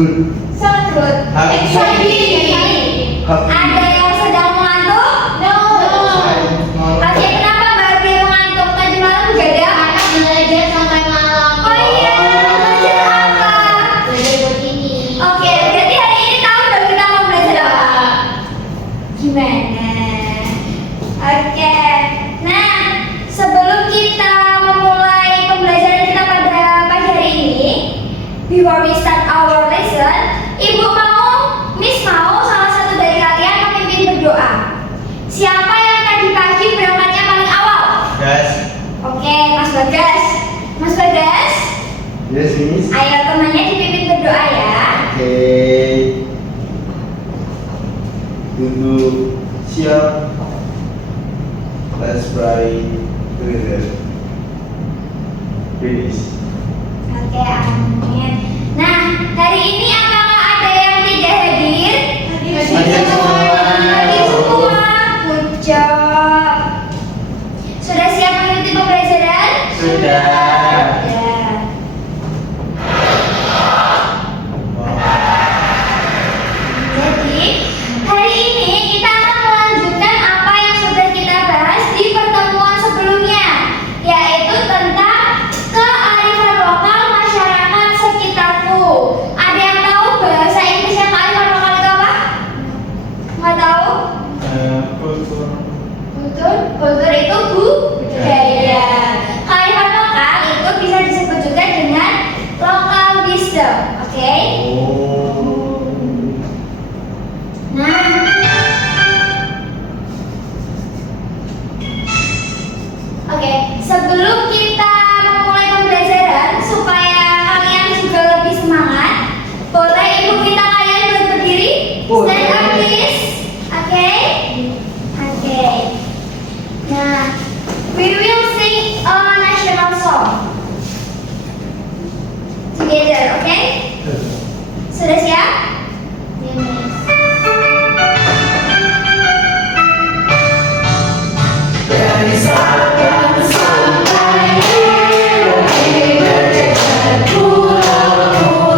Good. Sangat good. Exciting. Ada yang sedang mengantuk? No. Oke, kenapa Mbak Dia mengantuk? Tadi malam begadang? Karena belajar sampai malam. Oh iya, belajar apa? Belajar begini. Oke, berarti hari ini tahu dong kita mau belajar apa? Gimana? Oke, nah sebelum kita memulai pembelajaran kita pada pagi hari ini, before we start our lesson, Miss mau salah satu dari kalian memimpin berdoa. Siapa yang tadi pagi berangkatnya paling awal? Yes. Oke, Mas Bagas. Mas Bagas, Yes, Miss. ayo temannya dipimpin berdoa ya. Oke. Duduk siap. Let's pray together. Finish. Oke, amin. Nah, hari ini apakah ada yang tidak hadir? Hadir semua. Hadir semua. Good job. Sudah siap mengikuti pembelajaran? Sudah. Ya. Jadi, hari ini kita akan melanjutkan apa yang sudah kita bahas di pertemuan sebelumnya, yaitu tentang kearifan lokal masyarakat sekitarku. Ada yang tahu bahasa Inggrisnya kearifan lokal itu apa? Nggak tahu? Kultur. Kultur itu budaya. Kearifan lokal itu bisa disebut juga dengan local wisdom, oke? Oh. Nah, oke, sebelum kita memulai pembelajaran supaya kalian juga lebih semangat, boleh ibu minta kalian buat berdiri? Boleh. Stand up please. Oke? Oke. Nah, we will sing a national song together, oke? Sudah siap? Dari Sabang sampai Merauke bagaikan pulau-pulau,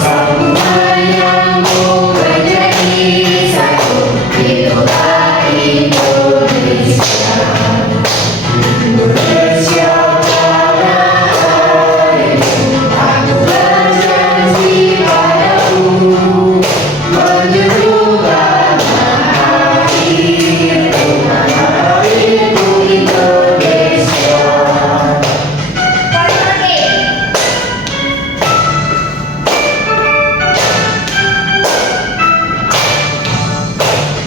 semua nyambung menjadi satu. Itulah Indonesia. Indonesia tanah airku, aku berjanji padamu, menyerukan airku Indonesia. Oke.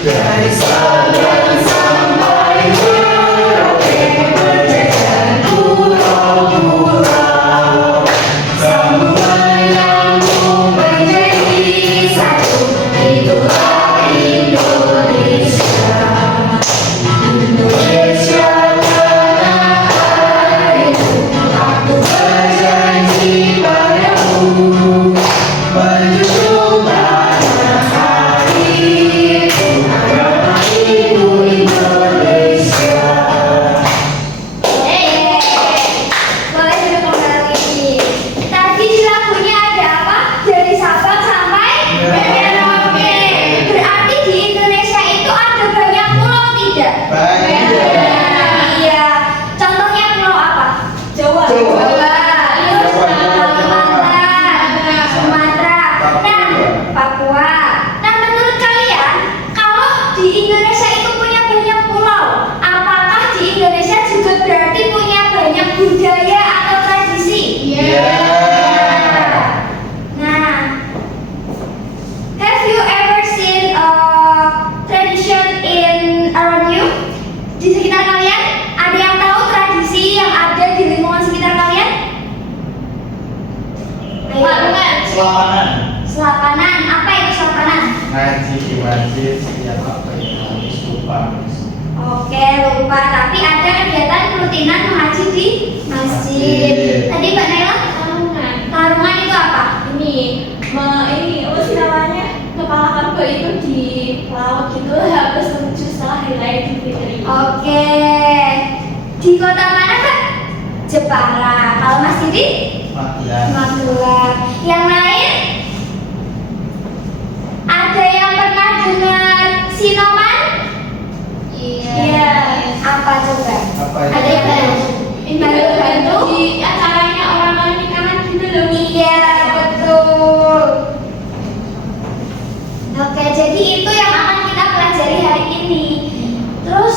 Dari Sabang sampai Merauke bagaikan pulau-pulau, semua nyambung menjadi satu. Itulah Indonesia. Indonesia tanah airku, aku berjanji padamu, menjunjung tanah airku, ibu Indonesia. Boleh duduk kembali. Tadi di lagunya ada apa? Dari Sabang sampai Merauke. Berarti di Indonesia itu ada banyak pulau tidak? Banyak. Iya. Contohnya pulau apa? Jawa. Terus Jawa. Kalimantan, Sumatera, dan Papua. Nah, menurut kalian, kalau di Indonesia itu punya banyak pulau, apakah di Indonesia juga berarti punya banyak budaya atau tradisi? Iya. Nah, have you ever seen a tradition in around you? Di sekitar kalian, ada yang tahu tradisi yang ada di lingkungan sekitar kalian? Ayo. Selapanan. Selapanan, apa itu selapanan? Ngaji di masjid setiap apa ya? Lupa. Oke, lupa. Tapi ada kegiatan rutinan mengaji di masjid. Masjid. Tadi Mbak Naila, Tarungan. tarungan itu apa? Ini apa sih namanya? Kepala kabel itu di laut gitu habis menuju setelah hari raya Idul Fitri. Oke. Di kota mana, Kak? Jepara. Kalau Mas Didi? Magelang. Magelang. Yang lain? Ada yang pernah dengar Sinoman? Iya. Apa coba? Apa itu? Ada yang tahu? Ini bantu di acaranya orang-orang nikahan gitu loh. Iya, betul. Oke, jadi itu yang akan kita pelajari hari ini. Terus,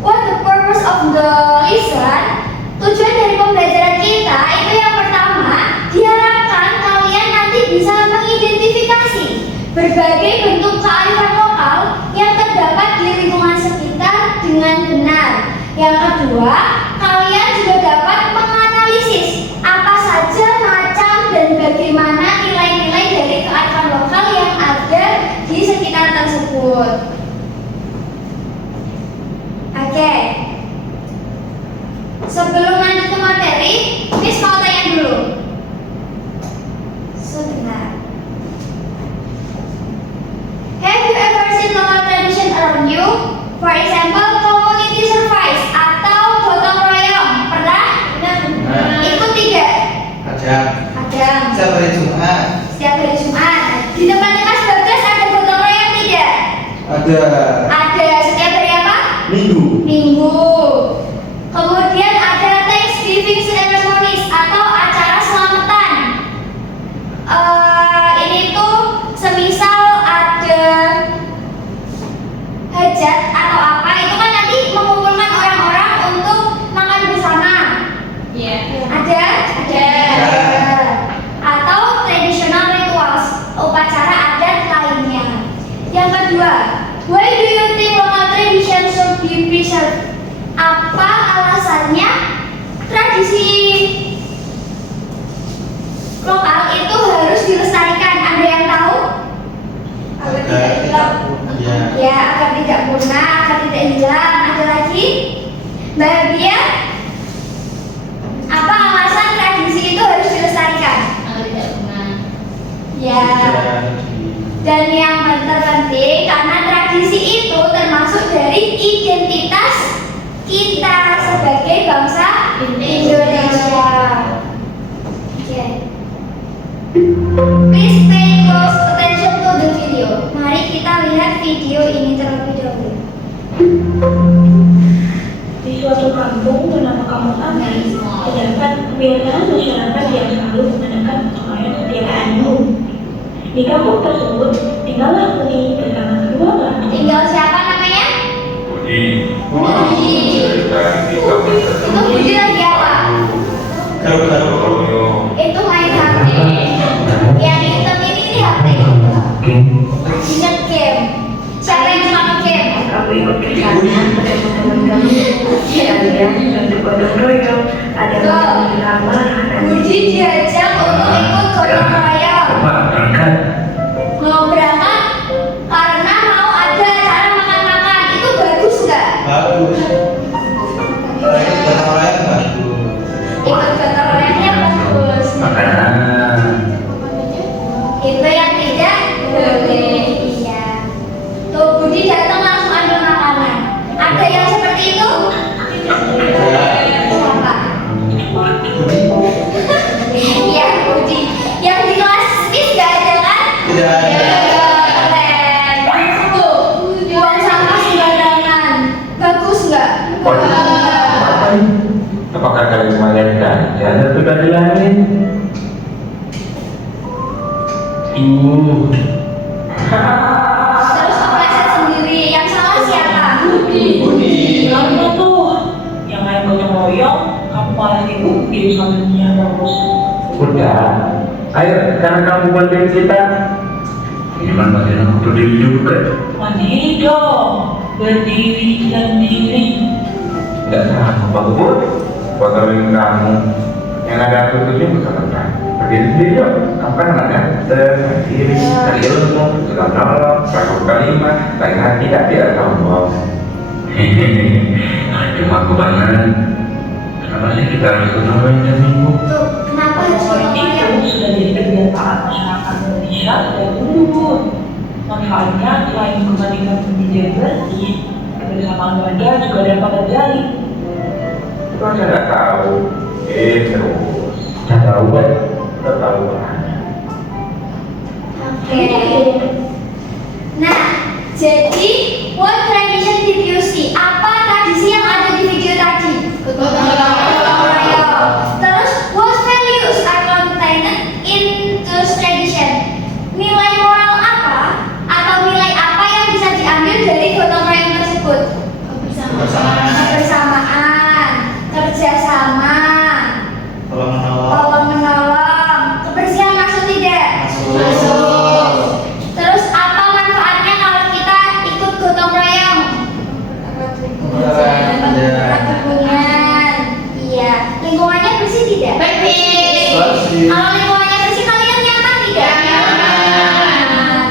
what the purpose of the lesson? Tujuan dari pembelajaran kita itu yang pertama, diharapkan kalian nanti bisa mengidentifikasi berbagai bentuk kearifan lokal yang terdapat di lingkungan sekitar dengan benar. Yang kedua, kalian juga dapat menganalisis apa saja macam dan bagaimana nilai-nilai dari kearifan lokal yang ada di sekitar tersebut. Oke. Sebelum lanjut ke materi, Miss mau tanya dulu. Sebentar. Have you ever seen local tradition around you? For example, community service atau gotong royong. Pernah? Ikut tidak? Ada. Ada. Setiap hari Jumat. Setiap hari Jumat. Di tempatnya Mas Bagas ada gotong royong tidak? Ada. Ada. Setiap hari apa? Minggu. Minggu. Kemudian ada Thanksgiving ceremonies atau acara selamatan. Ini tuh semisal ada hajat atau apa, itu kan nanti mengumpulkan orang-orang untuk makan bersama. Iya. Ada? Ada. Atau traditional rituals, upacara adat lainnya. Yang kedua, why do you think local tradition should be preserved? Apa alasannya tradisi lokal itu harus dilestarikan? Ada yang tahu? Agar tidak hilang. Ya. Ya, agar tidak punah, agar tidak hilang. Ada lagi? Mbak Bia? Apa alasan tradisi itu harus dilestarikan? Agar tidak punah. Ya. Dan yang terpenting, karena tradisi itu termasuk dari identitas kita sebagai bangsa Indonesia. Oke. Please pay close attention to the video. Mari kita lihat video ini terlebih dahulu. Di suatu kampung bernama Kampung Aman, terdapat kebiasaan masyarakat yang selalu mengadakan perayaan setiap tahun. Di kampung tersebut tinggallah Budi bersama kedua orang. Tinggal siapa namanya? Budi. Budi. Itu Budi lagi apa? Garu-garu. Itu main HP. Yang hitam ini HP. Ingat game. Siapa yang suka game? Kamu ikut ke sana dengan teman-teman kalian dan gotong royong. Ada yang ramah dan Budi diajak untuk ikut gotong royong. berangkat. Mau berangkat karena mau ada acara makan-makan. Itu bagus nggak? Bagus. Ikut gotong royong bagus. Ikut gotong royongnya bagus. Makanan. Itu yang tidak boleh. Iya. Tuh Budi datang langsung ambil makanan. Ada yang seperti itu? Siapa? Iya Budi. Yang di kelas Miss nggak ada kan? Tidak ada. Keren. Tuh, buang sampah sembarangan. Bagus nggak? Waduh, apa ini? Apakah kalian cuma lihat saja atau sudah di langit? Terus kepleset sendiri. Yang salah siapa? Budi. kamu tuh yang main gotong royong, kamu malah sibuk di selanjutnya terus. Udah. Ayo, sekarang kamu bantuin kita. Ini kan masih aku berdiri juga. Mandiri dong, berdiri sendiri. Tidak sama, Pak Bud. Fotoin kamu. Yang ada aku tujuh bersama kamu. Berdiri sendiri yuk. Kamu kan anak ganteng, mandiri, cari ilmu, suka nolong, ragu kalimat, baik hati, tak tidak sombong. Hehehe, aduh aku banget. Kenapa sih kita harus kenalan tiap minggu? Tuh, kenapa harus gotong Itu royong? sudah jadi kebiasaan masyarakat Indonesia dari dulu. Manfaatnya selain membandingkan pendidikan bersih, kebersamaan warga juga dapat terjadi. Itu aja nggak tahu. Terus. Udah tahu kan? Udah tahu bahannya. Oke. Nah, jadi what tradition did you see? Apa tradisi yang ada di video tadi? Gotong royong. Terus what values are contained in those tradition? Nilai moral apa atau nilai apa yang bisa diambil dari gotong royong tersebut? Kebersamaan, kerjasama, tolong menolong, kebersihan masuk tidak? Masuk. Terus apa manfaatnya kalau kita ikut gotong royong? Lingkungan. Iya. Lingkungannya bersih tidak? Bersih. Kalau lingkungannya bersih, kalian nyaman tidak? Nyaman.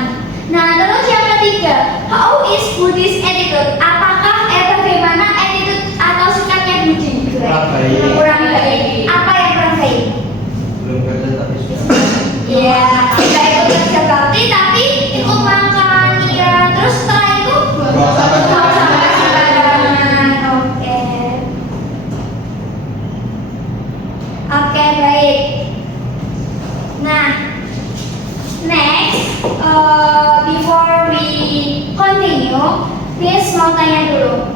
Nah, terus yang ketiga, how is Buddhist attitude? Apakah bagaimana attitude atau sikapnya Budi? Kurang baik. Kurang baik. Apa yang kurang baik? Belum kerja tapi sudah. Iya, tidak ikut kerja bakti tapi ikut makan. Iya, terus setelah itu Buang sampah sembarangan. Oke. Oke, baik. Nah, next, before we continue, Miss mau tanya dulu.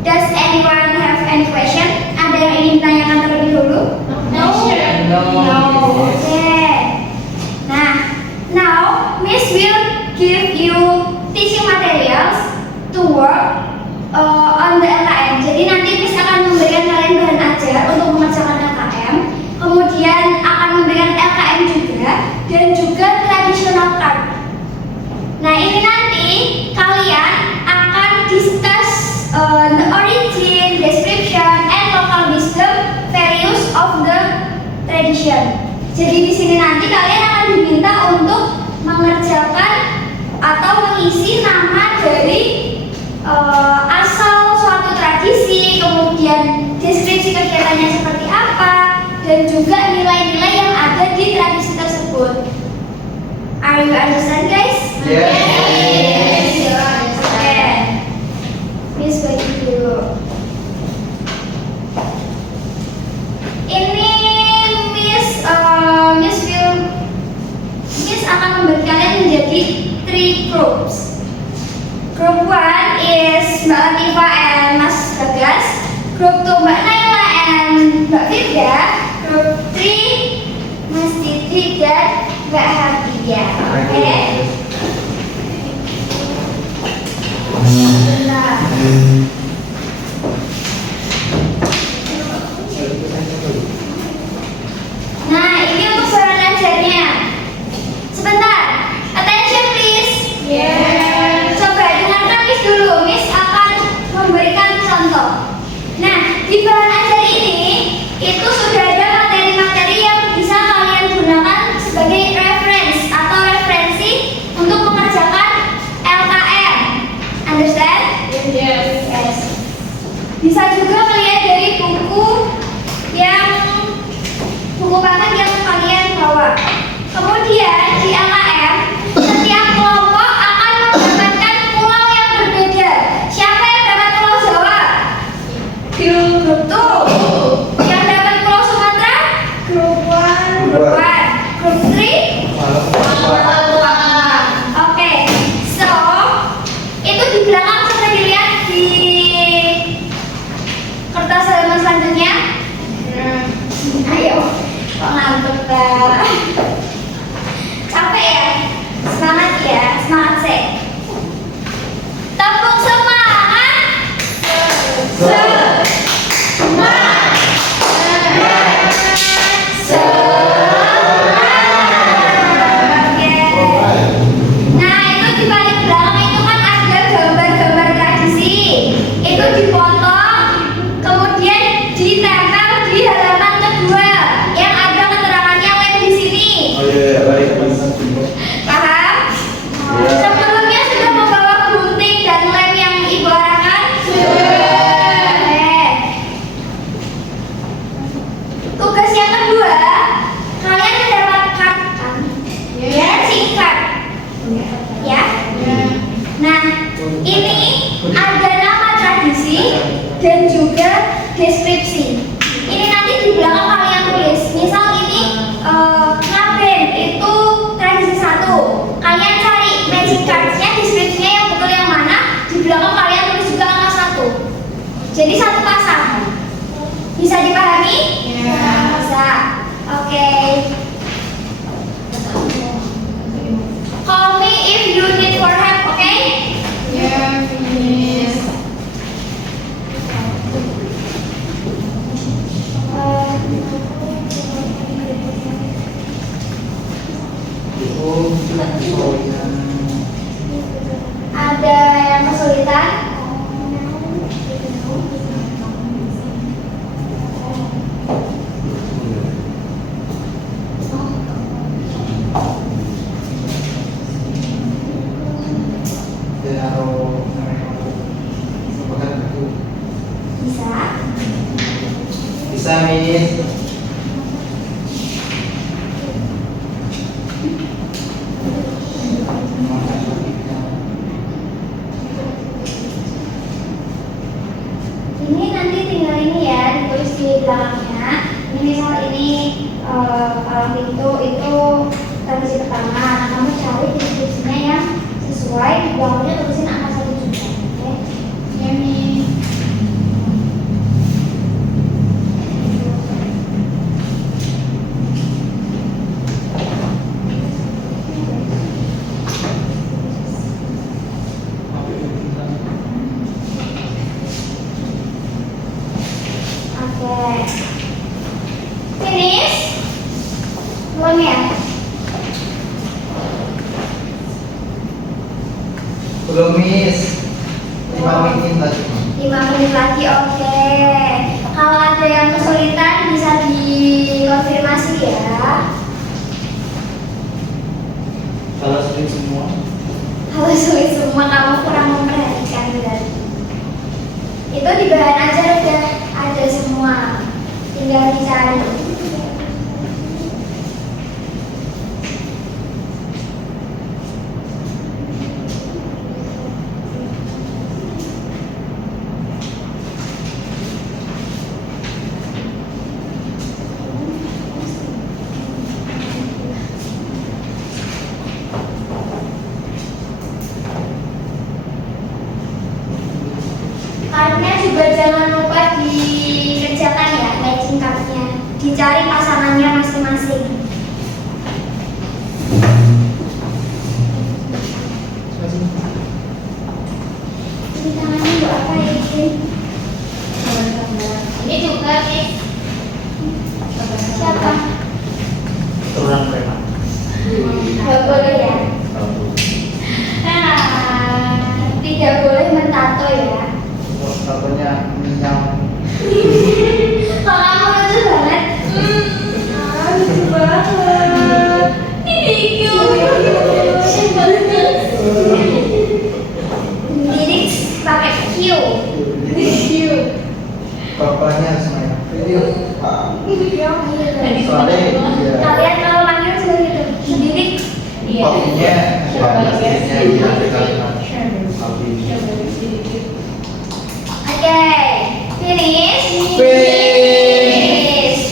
Does anyone have any question? Ada yang ingin ditanyakan terlebih dulu? No. No. Okay. Nah, now Miss will give you teaching materials to work on the LKM. Jadi nanti Miss akan memberikan kalian bahan ajar untuk mengerjakan LKM. Kemudian akan memberikan LKM juga dan juga traditional card. Nah, ini nanti kalian akan discuss the origin, description, and local wisdom values of the tradition. Jadi di sini nanti kalian akan diminta untuk mengerjakan atau mengisi nama dari asal suatu tradisi, kemudian deskripsi kegiatannya seperti apa, dan juga nilai-nilai yang ada di tradisi tersebut. Are you understand, guys? Yes. Oke. Miss bagi dulu. Ini Miss akan membagi kalian menjadi 3 groups. Group 1 is Mbak Latifah and Mas Bagas. Group 2 Mbak Naila and Mbak Firda. Group 3 Mas Didi dan Mbak Hadiah. Oke. Nah. Nah, ini untuk suara ajarnya. Sebentar, attention please. Coba dengarkan Miss dulu. Miss akan memberikan contoh. Nah, di bahan ajar ini itu sudah ada materi-materi yang bisa kalian gunakan sebagai reference atau referensi untuk mengerjakan LKM. Understand? Yes. Bisa juga melihat dari buku paket yang kalian bawa. Kemudian di LKM setiap kelompok akan mendapatkan pulau yang berbeda. Siapa yang dapat pulau Jawa? Grup 2. Yang dapat pulau Sumatera? Grup 1. Grup 3? Oke. So, itu di belakang bisa dilihat di kertas halaman selanjutnya. Ayo. Kok ngantuk dah? Capek ya? Semangat ya? Semangat sih. Tepuk semangat. Oke. Nah, itu di balik belakang itu kan ada gambar-gambar tradisi. Itu dipotong, kemudian ditempel di halaman kedua. Paham? Sebelumnya sudah membawa gunting dan lem yang ibu arahkan? Tugas yang kedua, kalian mendapatkan singkat, ya. Nah, ini ada nama tradisi dan juga deskripsi. Ini nanti di belakang kalian tulis. Misal ini Ada yang kesulitan? Bisa? Bisa, Miss. Ini nanti tinggal ini ya, ditulis di belakangnya. Ini misal ini palang pintu itu tradisi pertama. Nah, kamu cari deskripsinya yang sesuai. Di belakangnya tulisin angka 1 juga. Oke? Ya, Miss. Oke. Finish? Belum ya? Belum, Miss. 5 menit lagi. 5 menit lagi, oke. Kalau ada yang kesulitan bisa dikonfirmasi ya. Kalau sulit semua. Kalau sulit semua kamu kurang memperhatikan berarti. Itu di bahan ajar udah ada semua, tinggal dicari. Kartunya juga jangan lupa dikerjakan ya, matching cardnya. Dicari pasangannya masing-masing. Ini tangannya buat apa ini? Ini juga nih. Siapa? Turunan preman. Gak boleh ya. Tidak boleh mentato ya. Contohnya minyak. Kalau kamu lucu banget. Lucu banget. Ini Didik pakai Q. Bapaknya semuanya. Iya. Soalnya dia Kalian kalau manggil sudah gitu. Didik. papinya ada aslinya dia ada kalimat papi. Oke, finish. Finish.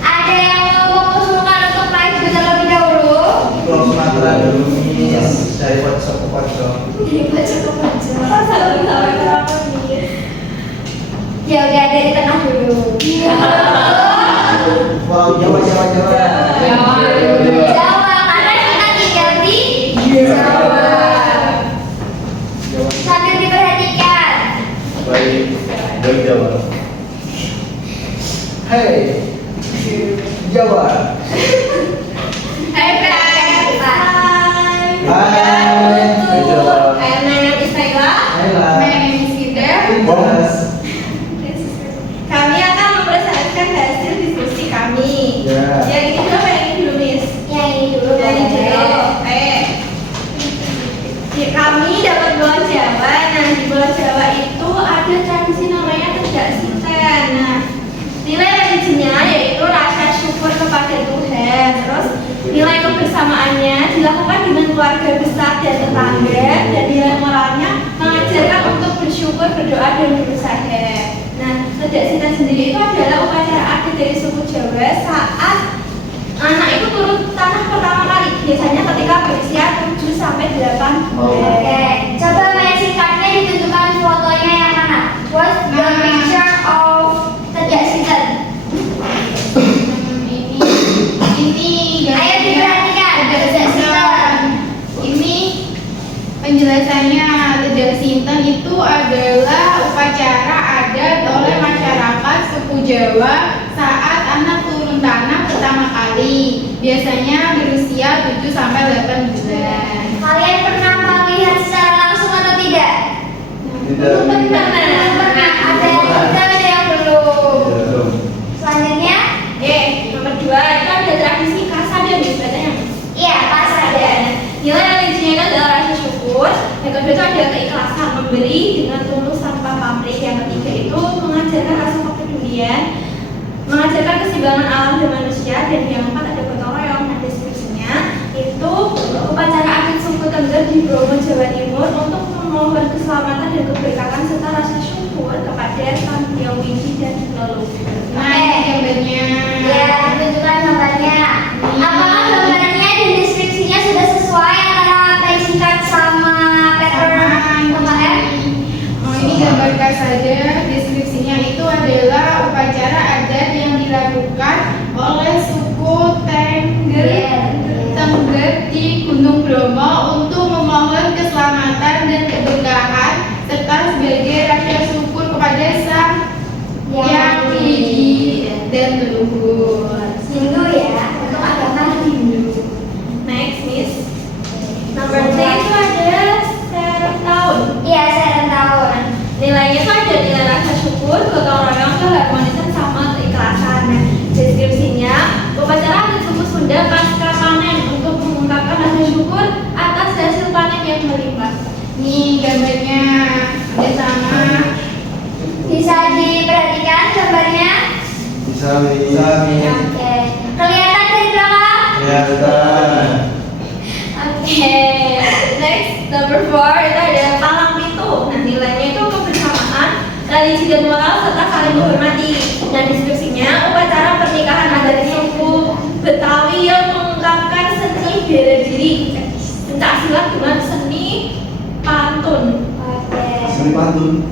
Ada yang mau mengusulkan untuk maju terlebih dahulu? Pulau Sumatera dulu, Miss. Dari pojok ke pojok. Dari pojok ke pojok. Ya udah dari tengah dulu. Wow, Jawa. Jawa, karena kita tinggal di Jawa. Sambil diperhatikan. Baik, dari Jawa. Hey, Jawa. Hai friends. Hai, dari Jawa. My name is Naila. Naila. My name is Gida. Bonus. Kami akan mempresentasikan hasil diskusi kami. Ya. Yang ini dulu apa yang ini dulu, Miss? Yang ini dulu. Yang ini boleh. dulu. Ya, kami dapat bola Jawa. Nah, di bola Jawa itu ada tradisi namanya Tedak Sinten. Nah, nilai religinya yaitu rasa syukur kepada Tuhan. Terus nilai kebersamaannya dilakukan dengan keluarga besar dan tetangga, dan nilai moralnya mengajarkan untuk bersyukur, berdoa, dan berusaha. Nah, Tedak Sinten sendiri itu adalah upacara adat dari suku Jawa saat anak itu turun tanah pertama kali, biasanya ketika berusia 7 sampai 8 bulan. Oke, coba matching cardnya ditunjukkan fotonya yang mana? What's the picture of Tedak Sinten? Ini Ayo diperhatikan, Tedak Sinten. Ini penjelasannya. Tedak Sinten itu adalah upacara adat oleh masyarakat suku Jawa saat anak turun tanah pertama kali, biasanya berusia 7 sampai 8 bulan. Kalian pernah melihat secara langsung atau tidak? Tidak. Pernah. Ada yang belum. Selanjutnya, Nomor 2 itu ada tradisi kasada biasanya. iya pas ada. Nilai religinya itu adalah rasa syukur. Yang kedua itu ada keikhlasan memberi dengan tulus tanpa pamrih. Yang ketiga itu mengajarkan rasa kepedulian, mengajarkan keseimbangan alam dan manusia. Dan yang keempat ada gotong royong. Nah, deskripsinya itu upacara adat suku Tengger di Bromo, Jawa Timur untuk memohon keselamatan dan keberkahan serta rasa syukur kepada Sang Hyang Widi dan leluhur. Nah, ini gambarnya. Ya, tunjukkan gambarnya. Apakah gambarnya dan deskripsinya sudah sesuai antara teks singkat sama paper kemarin? Oh, ini gambar kasada. Deskripsinya itu adalah upacara adat yang dilakukan oleh suku Tengger di Gunung Bromo untuk memohon keselamatan dan keberkahan serta sebagai rasa syukur kepada Sang Hyang Widi dan leluhur. Hindu ya, untuk agama Hindu. Next, Miss. Nomor 3 itu ada serentau tahun. Iya, saya tahu. Nilainya itu ada nilai rasa syukur, gotong royong, keharmonisan sama keikhlasan. Nah, deskripsinya upacara adat suku Sunda pasca panen untuk mengungkapkan rasa syukur atas hasil panen yang melimpah. Nih gambarnya ada sama. Bisa diperhatikan gambarnya? Bisa nih. Oke. Kelihatan dari belakang? Kelihatan. Oke. Next, number 4 itu ada palang pintu. Nah, nilainya itu kebersamaan, religi dan moral serta saling menghormati. Nah, deskripsinya upacara pernikahan adat suku Betawi yang mengungkapkan seni bela diri pencak silat dengan seni pantun. Oke. Seni pantun.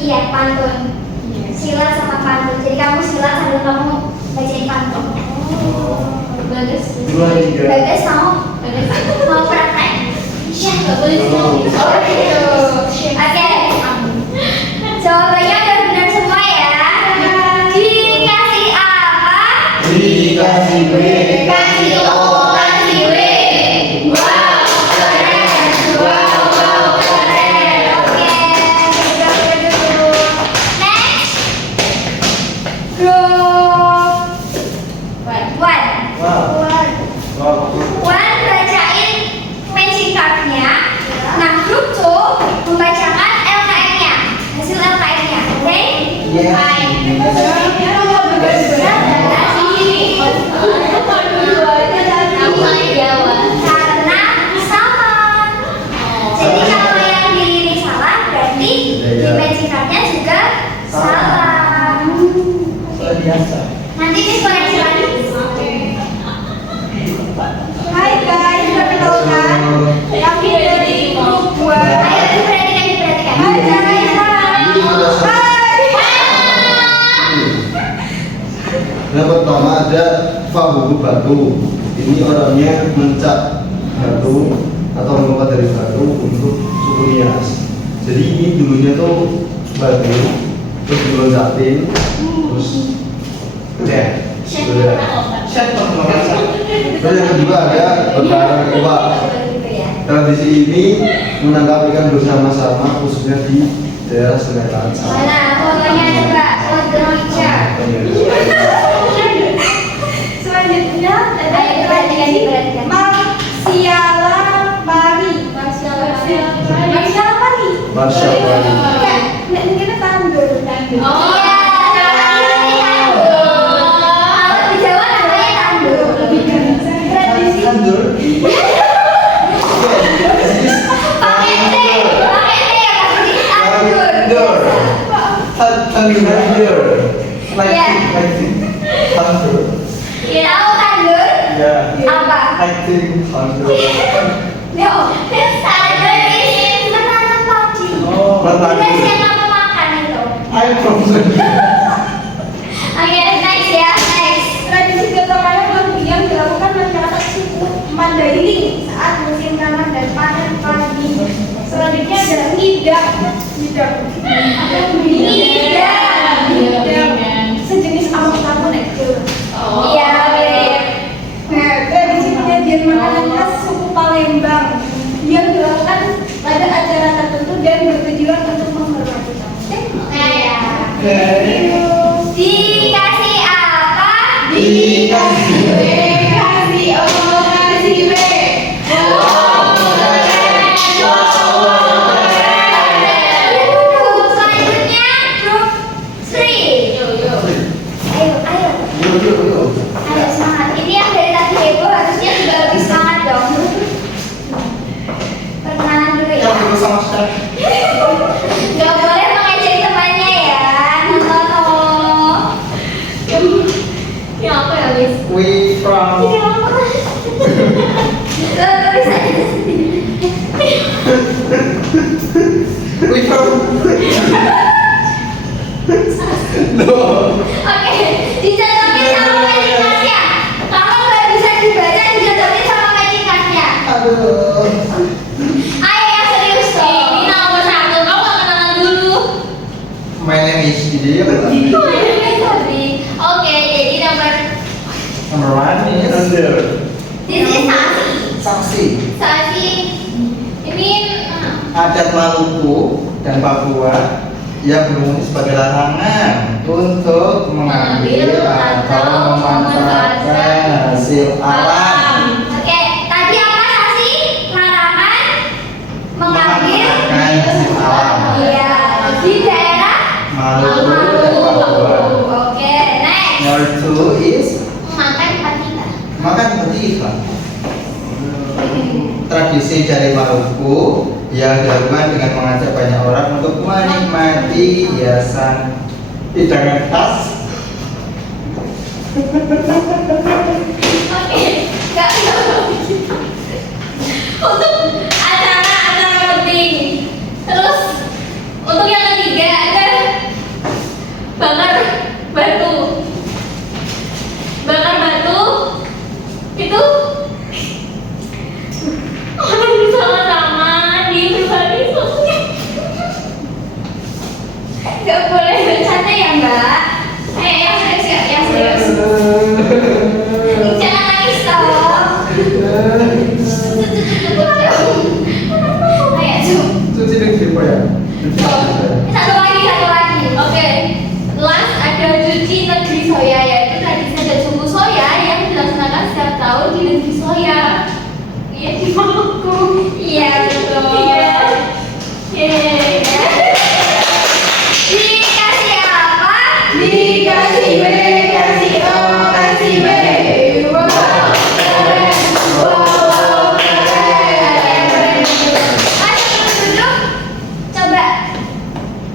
Iya, pantun. Silat sama pantun. Jadi kamu silat sambil kamu bacain pantun. Bagus. 2, 3. Bagus mau praktek? Iya, nggak boleh Oh, gitu. Oke. Jawabannya udah benar semua ya. Dikasih apa? Dikasih B. Kasih O, kasih W. Wow, keren. Wow, keren. Oke, duduk. Next. Group one. Wow. Wow. One bacain matching card-nya. Nah, grup 2 membacakan LKM-nya. Hasil LKM-nya. Oke? Yes. Baik. Karena sama. Jadi kalau yang diri salah berarti di matching card-nya juga salah. Saya biasa. Nanti Miss koreksi lagi. Hai guys, perkenalkan kami dari grup 2. Ayo diperhatikan. Hai guys. Yang pertama ada Fabubu Batu. Ini orangnya mencak batu atau membuat dari batu untuk suku Nias. Jadi ini dulunya tuh batu, terus diloncatin, terus udah. Terus yang kedua ada Bakaran Uwa. Tradisi ini menangkap ikan bersama-sama khususnya di daerah Sungai Lancang. Mana fotonya coba? Foto picture. Selanjutnya ada Ayo diperhatikan. Marsiala Mari. Marsiala Mari. Masya Allah. Ya, mungkin tandur. Oh iya, kalau di Jawa namanya tandur. Tradisi. Tandur. Pakai T ya pasti tandur. Tandur. Iya. Tandur. Tahu tandur? Ya. Apa? Tandur. No, tandur ini menanam padi. Oh, menanam. Tugas yang kamu makan itu. I'm from Sunda. Oke, next ya, next. Tradisi gotong royong yang dilakukan masyarakat suku Mandailing saat musim tanam dan panen padi. Selanjutnya ada ngidak. Ngidak. Sejenis amok tamu nek. Iya, mirip. Nah, tradisi penyajian Oke. Dikasih apa? Dikasih B, kasih O, kasih B. Grup selanjutnya grup 3. Ayo, ayo. Ayo semangat. Ini yang dari tadi heboh harusnya juga lebih semangat dong. Perkenalan dulu ya. Gak boleh mengejek temannya ya. Nono. Ini apa ya, Miss? We from Ini apa? Bisa We from No. Oke, dicocokin sama magic card-nya. Kalau nggak bisa dibaca, dicocokin sama magic card-nya. Aduh. Ayo yang serius dong. Ini nomor 1, kamu nggak kenalan dulu. My name is Didi. Oh, ini sorry. Oke, jadi nomor Number one is This is Sasi. Saksi. Sasi. Ini Adat Maluku dan Papua yang berumur sebagai larangan untuk mengambil atau memanfaatkan hasil alam. Oke, tadi apa Sasi? Larangan mengambil Memanfaatkan hasil alam. Iya, di daerah Maluku dan Papua. Oke, next. Number two is Makan tempat kita. makan betina. Tradisi dari Maluku yang dilakukan dengan mengajak banyak orang untuk menikmati hiasan hidangan khas. Oke, nggak untuk acara penting. Terus untuk yang ketiga ada bakar batu. Bakar batu itu orang bersama-sama di pribadi sosial. nggak boleh bercanda ya Mbak. Yang serius ya, yang serius. Jangan nangis dong. Ayo, Cuk. Cuci dengan siapa ya? Satu lagi, satu lagi. Oke, last ada cuci negeri soya, yaitu tradisi adat suku soya yang dilaksanakan setiap tahun di negeri soya. Iya, di Maluku. Iya, betul. Iya. Yeay. Dikasih apa? Dikasih B, kasih O, kasih B. Wow, keren. Wow, keren. Ayo duduk. Coba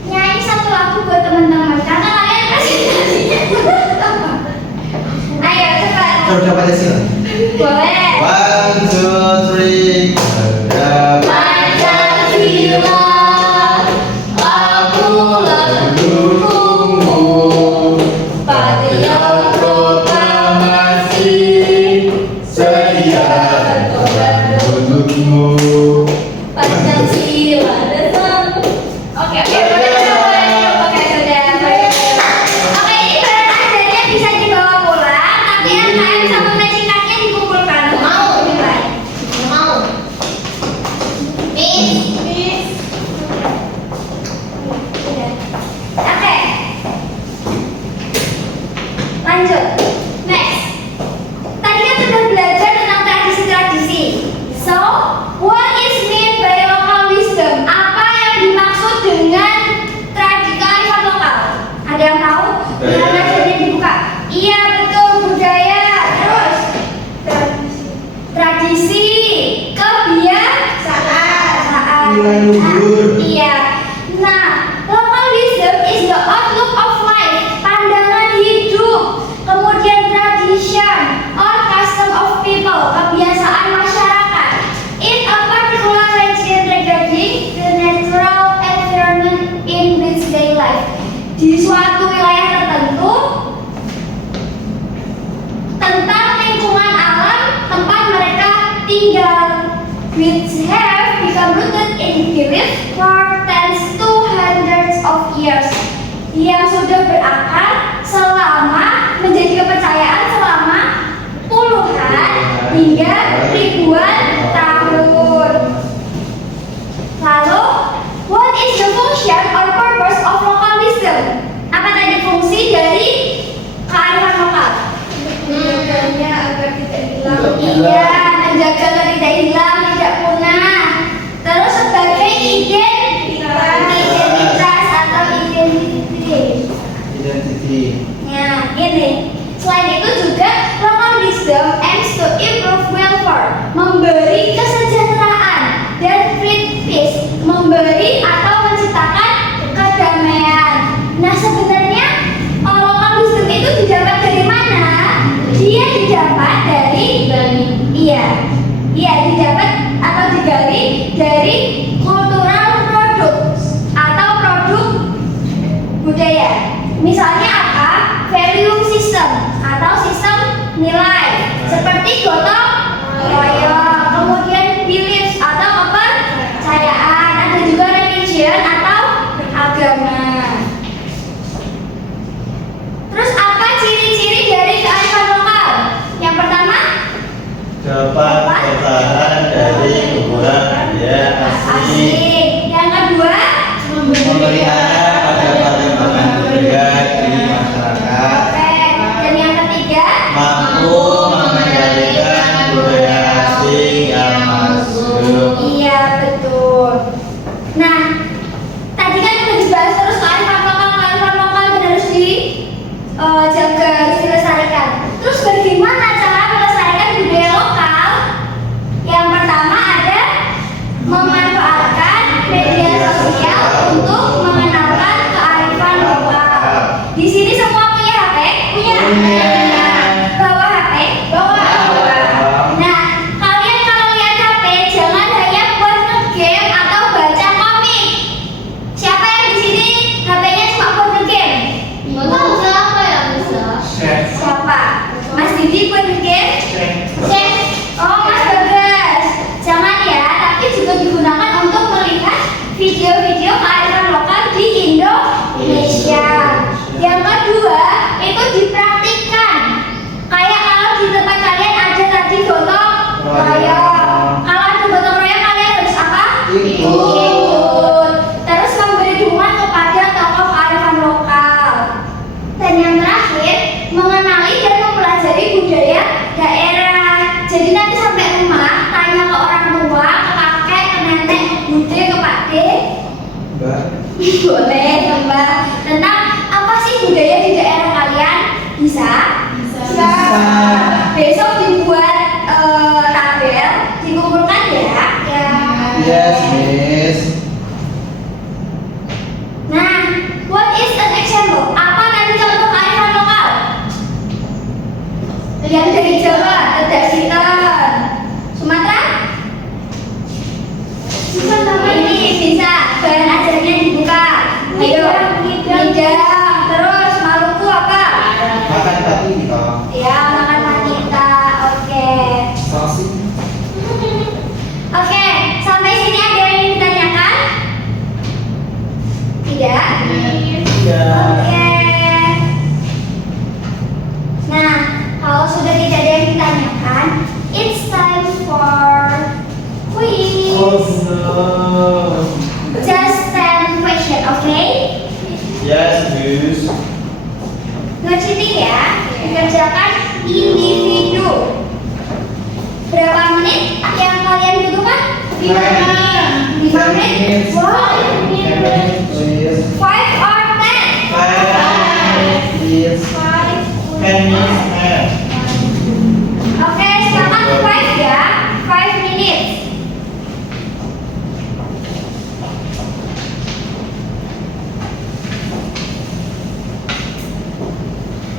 nyanyi satu lagu buat teman-teman. Karena kalian presentasinya apa? Ayo cepat. Terus dapat hasil. Boleh. 1, 2, 3. Ada Pancasila, akulah pendukungmu. Patriot proklamasi, sedia dan untukmu. Pancasila datang. Oke, boleh coba. Oke, sudah. Oke, ini barang ajarnya bisa dibawa pulang, tapi RKM sama magic card-nya dikumpulkan. Mau nilai? Mau. Miss. Oke. Lanjut. Next. Tadi kan sudah belajar tentang tradisi-tradisi. So, what is meant by local wisdom? Apa yang dimaksud dengan kearifan lokal? Ada yang tahu? Biar ajarnya dibuka. Iya, betul, budaya. Terus tradisi, kebiasaan. Nilai luhur. Iya. Nah, local wisdom is the outlook of life, pandangan hidup, kemudian tradition or custom of people, kebiasaan masyarakat. In a particular region regarding the natural environment in which they live. Di suatu wilayah tertentu tentang lingkungan alam tempat mereka tinggal, which have become rooted in belief for tens to hundreds of years, yang sudah berakar selama menjadi kepercayaan selama puluhan hingga ribuan tahun. Lalu, what is the function or purpose of local wisdom? Apa agar tidak hilang. Tidak Iya, hilang. menjaga agar tidak hilang, tidak punah. Terus sebagai identitas atau identity. Identity. Ya, ini. Selain itu juga local wisdom aims to improve welfare, memberi kesejahteraan, dan create peace, memberi atau menciptakan kedamaian. Nah, sebenarnya local wisdom itu didapat dari mana? Dia didapat dari didapat atau digali dari cultural products atau produk budaya. Misalnya apa? Value system atau sistem nilai seperti gotong royong, kemudian beliefs atau kepercayaan, ada juga religion atau agama. Terus apa ciri-ciri dari kearifan lokal? Yang pertama, Dapat bertahan dari guguran budaya asli. asing. Yang kedua, Memelihara perkembangan budaya di masyarakat. oke. Dan yang ketiga, Mampu mengendalikan budaya asing yang masuk. iya betul. Nah, tadi kan udah dibahas terus kearifan lokal dan harus dijaga, harus dilestarikan. Terus bagaimana cara melestarikan budaya lokal? Yang pertama ada memanfaatkan media sosial untuk mengenalkan kearifan lokal. Di sini semua punya HP? Punya. Bawa HP? Bawa. Nah, kalian kalau lihat HP jangan hanya buat nge-game atau baca komik. Siapa yang di sini HP-nya cuma buat nge-game? Siapa yang bisa? Siapa? Mas Didi buat nge-game? Cek. Oh, Mas Bagas. Jangan ya, tapi juga digunakan untuk melihat video-video kearifan lokal di Indonesia. Yang kedua, itu dipraktikkan. Kayak kalau di tempat kalian ada tadi gotong royong. Kalau ada gotong royong kalian harus apa? Ikut. Terus memberi dukungan kepada tokoh kearifan lokal. Dan yang terakhir, mengenali dan mempelajari budaya daerah. Jadi nanti sampai rumah, tanya ke orang tua, ke kakek, ke nenek, ke bude, ke pakde. Mbak, Boleh, Mbak. Tentang apa sih budaya di daerah kalian? Bisa? Bisa. Besok dibuat tabel, dikumpulkan ya. yes, Miss. Nah, what is an example? Apa tadi contoh kearifan lokal? Yang dari Jawa, Tedak Siton, Sumatera? Ini bisa, bahan ajarnya dibuka. Ayo, Midang. Terus Maluku apa? Makan tadi kita. Ya, makan patita. Oke. Saksi. Oke, sampai sini ada yang ingin ditanyakan? Tidak? Iya. Oke. Nah, kalau sudah tidak ada yang ditanyakan, it's time for quiz. Oh no. Just 10 question, oke? Yes, Miss. No cheating ya. Dikerjakan individu. Berapa menit yang kalian butuhkan? 5 menit? Wow. 5 or 10? Yes. 10 minutes. Oke, sekarang 5 ya. 5 minutes.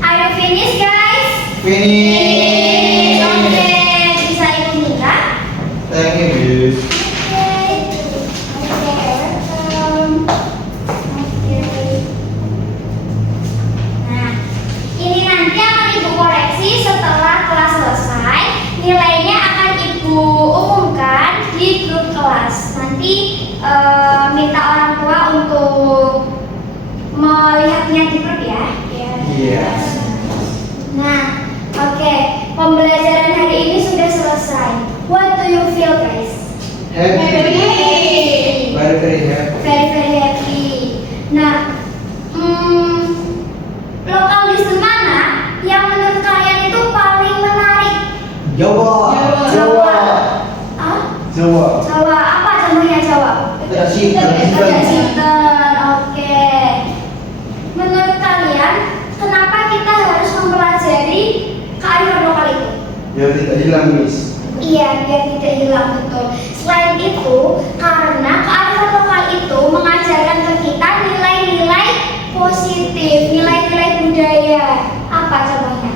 Are you finished, guys? Finish. Oke, bisa ikut Mira? Thank you, Miss. Welcome. Oke. Nah, ini nanti akan Ibu koreksi setelah kelas selesai. Nilainya akan Ibu umumkan di grup kelas. Nanti minta orang tua untuk melihatnya di grup ya. Yes. Nah, oke. Pembelajaran hari ini sudah selesai. What do you feel, guys? Happy. Very, very happy. Very, very happy. Nah, lokal wisdom mana yang menurut kalian itu paling menarik? Jawa. Jawa, apa contohnya Jawa? Tidak sinten. Tidak sinten, oke. Menurut kalian, kenapa kita harus mempelajari kearifan lokal itu? Biar tidak hilang, Miss. Iya, biar tidak hilang, betul. Selain itu, karena kearifan lokal itu mengajarkan ke kita nilai-nilai positif, nilai-nilai budaya. Apa contohnya?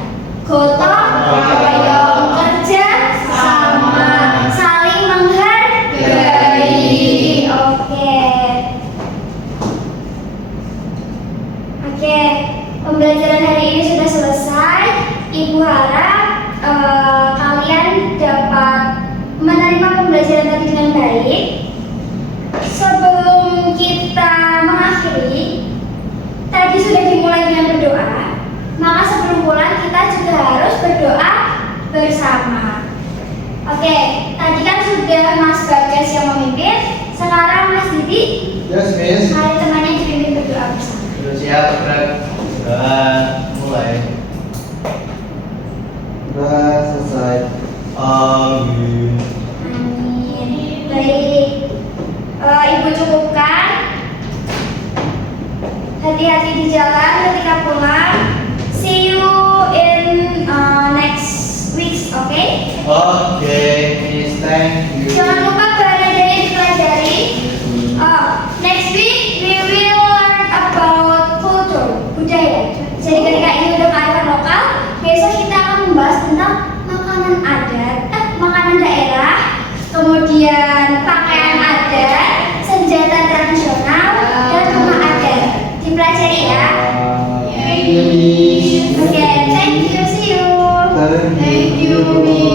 Gotong royong, kerja sama, saling menghargai. Oke, pembelajaran hari ini sudah selesai. Ibu harap kalian dapat menerima pembelajaran tadi dengan baik. Sebelum kita mengakhiri, tadi sudah dimulai dengan berdoa. Maka sebelum pulang kita juga harus berdoa bersama. Oke, tadi kan sudah Mas Bagas yang memimpin. Sekarang Mas Didi, Yes, Miss. mari temannya dipimpin berdoa bersama. Sudah siap, Fred? Sudah mulai. Sudah selesai. Amin. Amin. Baik, Ibu cukupkan. Hati-hati di jalan ketika pulang. See you in next week, oke? Oke, Miss, thank you. Jangan lupa bahasa dipelajari. Next week we will learn about culture, budaya. Jadi ketika ini udah kearifan lokal, besok kita akan membahas tentang makanan adat, makanan daerah, kemudian pakaian adat, senjata tradisional, dan rumah adat. Dipelajari ya. Iya, Miss. Oke, thank you, see you. Thank you, Thank you, Miss.